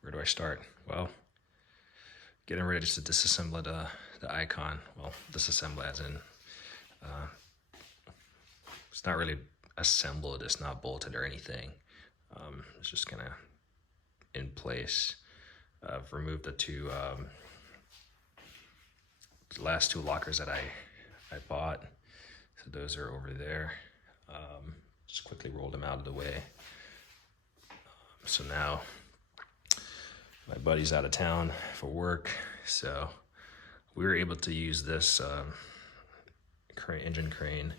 Where do I start? Well, getting ready to disassemble the icon. Well, disassemble as in, it's not really assembled, it's not bolted or anything. It's just kind of in place. I've removed the last two lockers that I bought. So those are over there. Just quickly rolled them out of the way. So now my buddy's out of town for work, so we were able to use this engine crane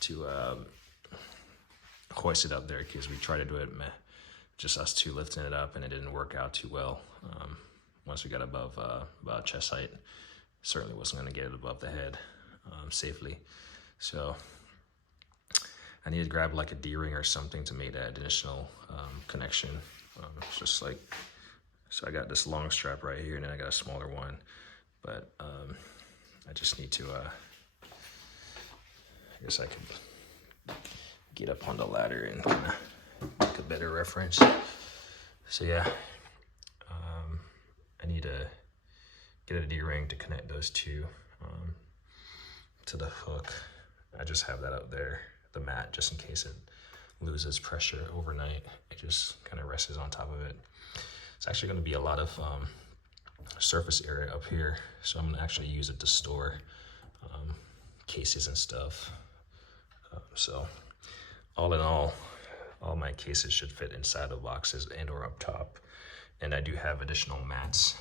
to hoist it up there, because we tried to do it just us two lifting it up, and it didn't work out too well. Once we got above about chest height, certainly wasn't going to get it above the head safely. So I need to grab like a D-ring or something to make that additional connection. It's just like, so I got this long strap right here, and then I got a smaller one, but I just need to, I guess I could get up on the ladder and kind of make a better reference. So yeah, I need to get a D-ring to connect those two to the hook. I just have that up there, the mat, just in case it loses pressure overnight. It just kind of rests on top of it. It's actually going to be a lot of surface area up here, so I'm going to actually use it to store cases and stuff. So all in all my cases should fit inside the boxes and or up top. And I do have additional mats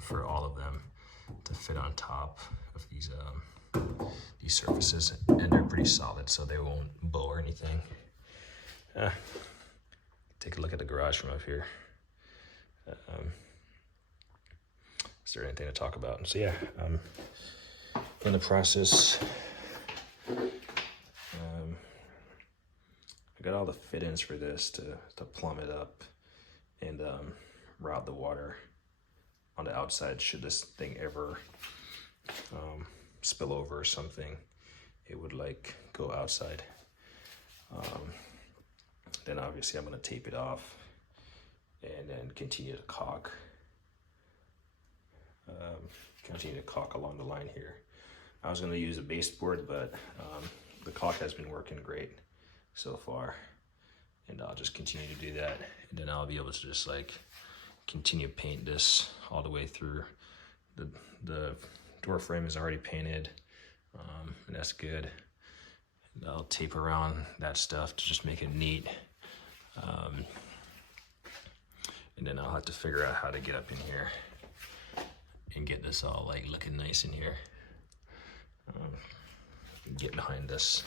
for all of them to fit on top of these surfaces, and they're pretty solid, so they won't bow or anything. Take a look at the garage from up here. Is there anything to talk about? So yeah, in the process, I got all the fit-ins for this to plumb it up and route the water on the outside. Should this thing ever spill over or something, it would like go outside. Then obviously I'm going to tape it off and then continue to caulk along the line here. I was going to use a baseboard, but the caulk has been working great so far, and I'll just continue to do that, and then I'll be able to just like continue to paint this all the way through. The door frame is already painted, and that's good. And I'll tape around that stuff to just make it neat, and then I'll have to figure out how to get up in here and get this all like looking nice in here. Get behind this.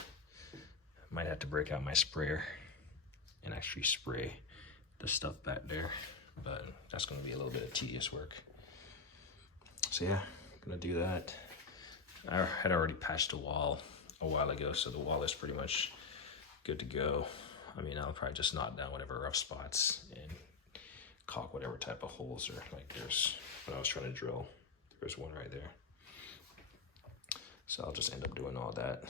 Might have to break out my sprayer and actually spray the stuff back there, but that's going to be a little bit of tedious work. So yeah, I'm going to do that. I had already patched the wall a while ago, so the wall is pretty much good to go. I mean, I'll probably just knock down whatever rough spots and caulk whatever type of holes, or like there's, when I was trying to drill, there's one right there. So I'll just end up doing all that.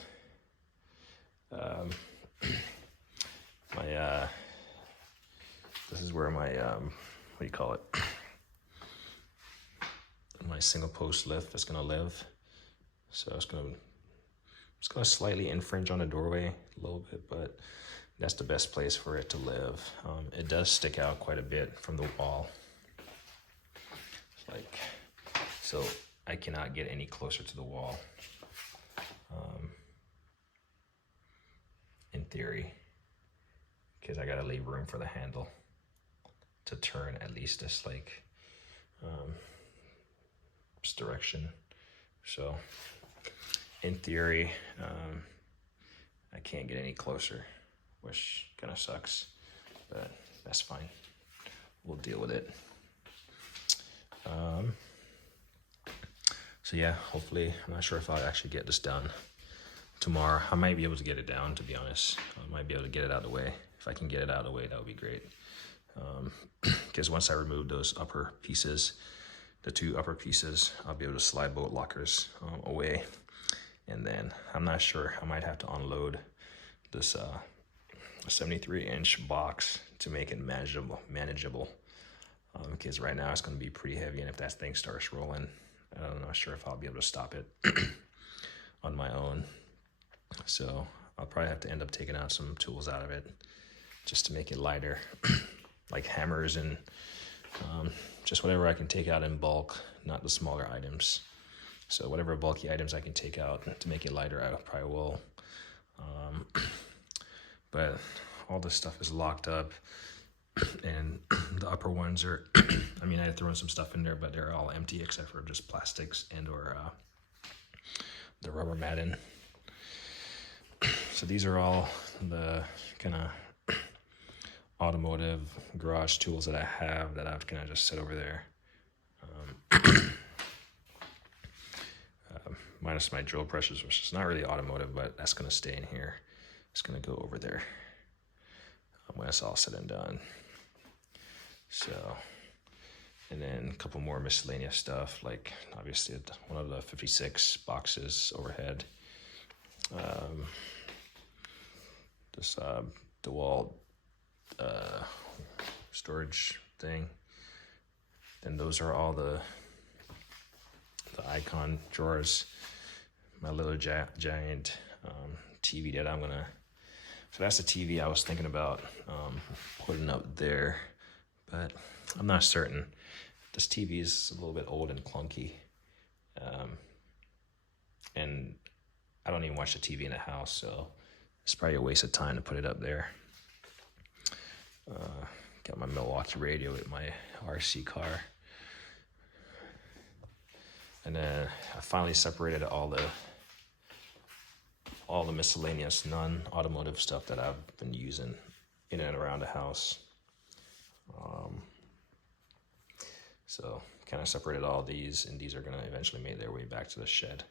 This is where my, what do you call it? My single post lift is gonna live. So it's gonna slightly infringe on the doorway a little bit, but that's the best place for it to live. It does stick out quite a bit from the wall. Like, so I cannot get any closer to the wall. In theory, because I gotta leave room for the handle to turn at least this like this direction. So in theory, I can't get any closer, which kind of sucks, but that's fine. We'll deal with it. So yeah, hopefully, I'm not sure if I'll actually get this done tomorrow. I might be able to get it down, to be honest. I might be able to get it out of the way. If I can get it out of the way, that would be great. Because once I remove those upper pieces, the two upper pieces, I'll be able to slide both lockers away. And then I'm not sure, I might have to unload this 73-inch box to make it manageable. Because right now it's going to be pretty heavy, and if that thing starts rolling, I'm not sure if I'll be able to stop it on my own. So I'll probably have to end up taking out some tools out of it just to make it lighter, like hammers and just whatever I can take out in bulk, not the smaller items. So whatever bulky items I can take out to make it lighter, I probably will. But all this stuff is locked up, and the upper ones are, I mean, I had thrown some stuff in there, but they're all empty except for just plastics and or the rubber matting. So these are all the kind of automotive garage tools that I have that I've kind of just set over there. Minus my drill presses, which is not really automotive, but that's going to stay in here. It's going to go over there when it's all said and done. So, and then a couple more miscellaneous stuff, like obviously one of the 56 boxes overhead. This DeWalt storage thing. Then those are all the Icon drawers. My little giant TV that I'm gonna. So that's the TV I was thinking about putting up there, but I'm not certain. This TV is a little bit old and clunky, and I don't even watch the TV in the house, so it's probably a waste of time to put it up there. Got my Milwaukee radio with my RC car. And then I finally separated all the miscellaneous non-automotive stuff that I've been using in and around the house. So kind of separated all these, and these are going to eventually make their way back to the shed.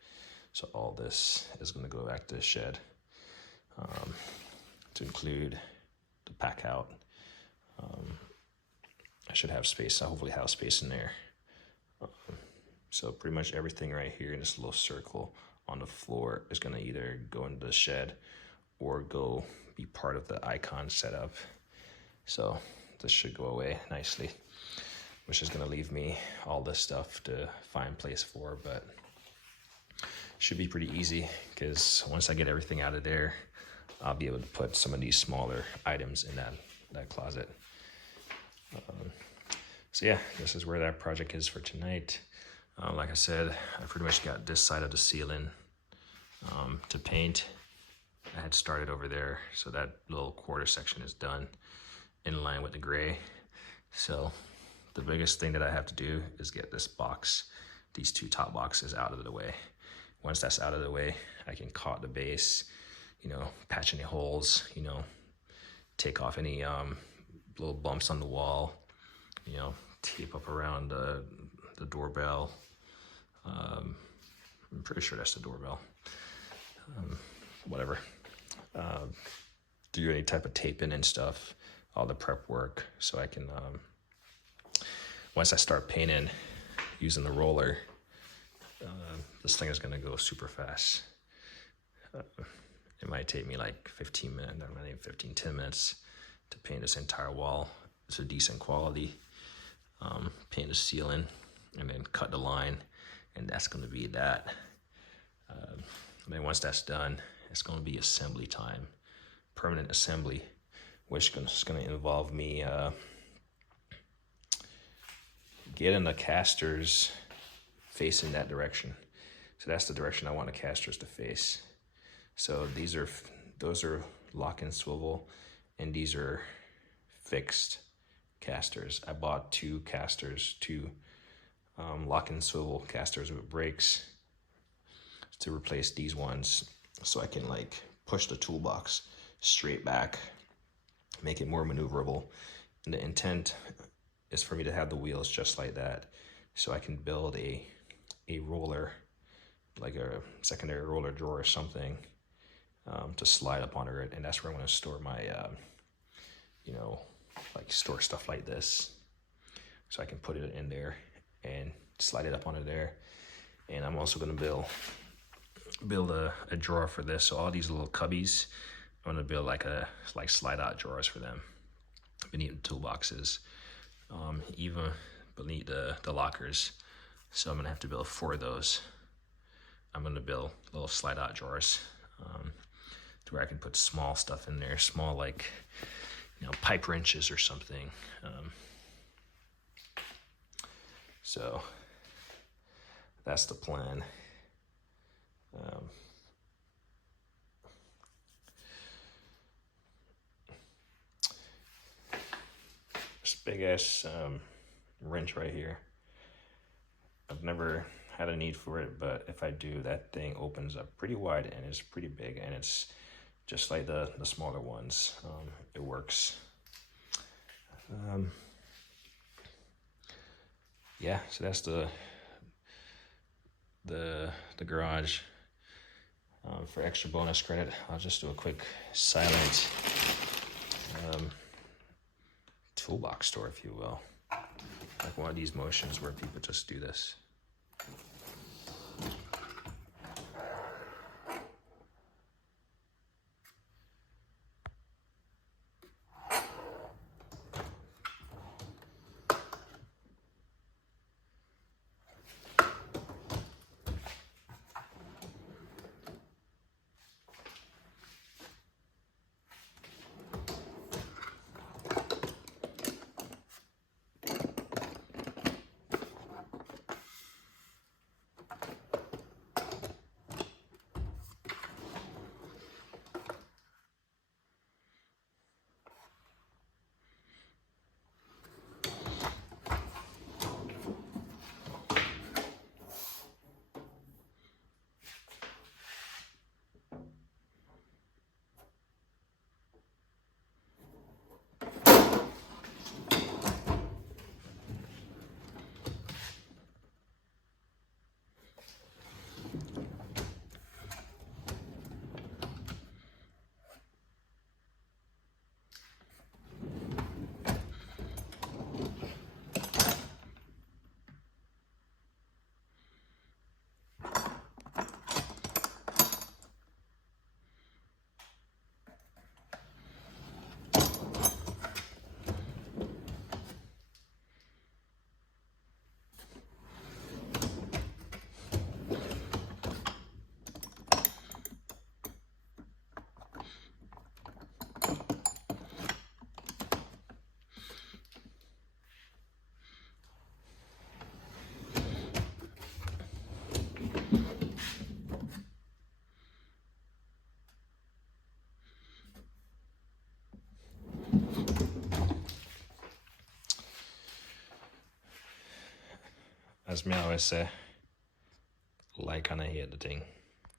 So all this is going to go back to the shed, to include the pack out. I should have space. I hopefully have space in there. So pretty much everything right here in this little circle on the floor is going to either go into the shed or go be part of the Icon setup. So this should go away nicely, which is going to leave me all this stuff to find place for, but should be pretty easy because once I get everything out of there, I'll be able to put some of these smaller items in that closet. So yeah, this is where that project is for tonight. Like I said, I pretty much got this side of the ceiling to paint. I had started over there, so that little quarter section is done in line with the gray. So the biggest thing that I have to do is get this box, these two top boxes out of the way. Once that's out of the way, I can caulk the base, patch any holes, take off any little bumps on the wall, tape up around the doorbell. I'm pretty sure that's the doorbell. Whatever. Do any type of taping and stuff, all the prep work, so I can, once I start painting using the roller, this thing is going to go super fast. It might take me like 15 minutes, not even 15, 10 minutes to paint this entire wall. It's a decent quality. Paint the ceiling and then cut the line, and that's going to be that. And then once that's done, it's going to be assembly time, permanent assembly, which is going to involve me getting the casters facing that direction. So that's the direction I want the casters to face. So those are lock and swivel, and these are fixed casters. I bought two lock and swivel casters with brakes to replace these ones, so I can push the toolbox straight back, make it more maneuverable. And the intent is for me to have the wheels just like that, so I can build a roller, like a secondary roller drawer or something, to slide up under it, and that's where I'm going to store my store stuff like this, so I can put it in there and slide it up onto there. And I'm also going to build a drawer for this. So all these little cubbies I'm gonna build like slide out drawers for them beneath the toolboxes, even beneath the lockers. So I'm gonna have to build 4 of those. I'm gonna build little slide out drawers to where I can put small stuff in there, small like, pipe wrenches or something. So that's the plan. This big ass wrench right here. I've never had a need for it, but if I do, that thing opens up pretty wide and it's pretty big, and it's just like the smaller ones. It works. Yeah, so that's the garage. For extra bonus credit, I'll just do a quick silent toolbox store, if you will. Like one of these motions where people just do this. As me always say, like on a head the thing.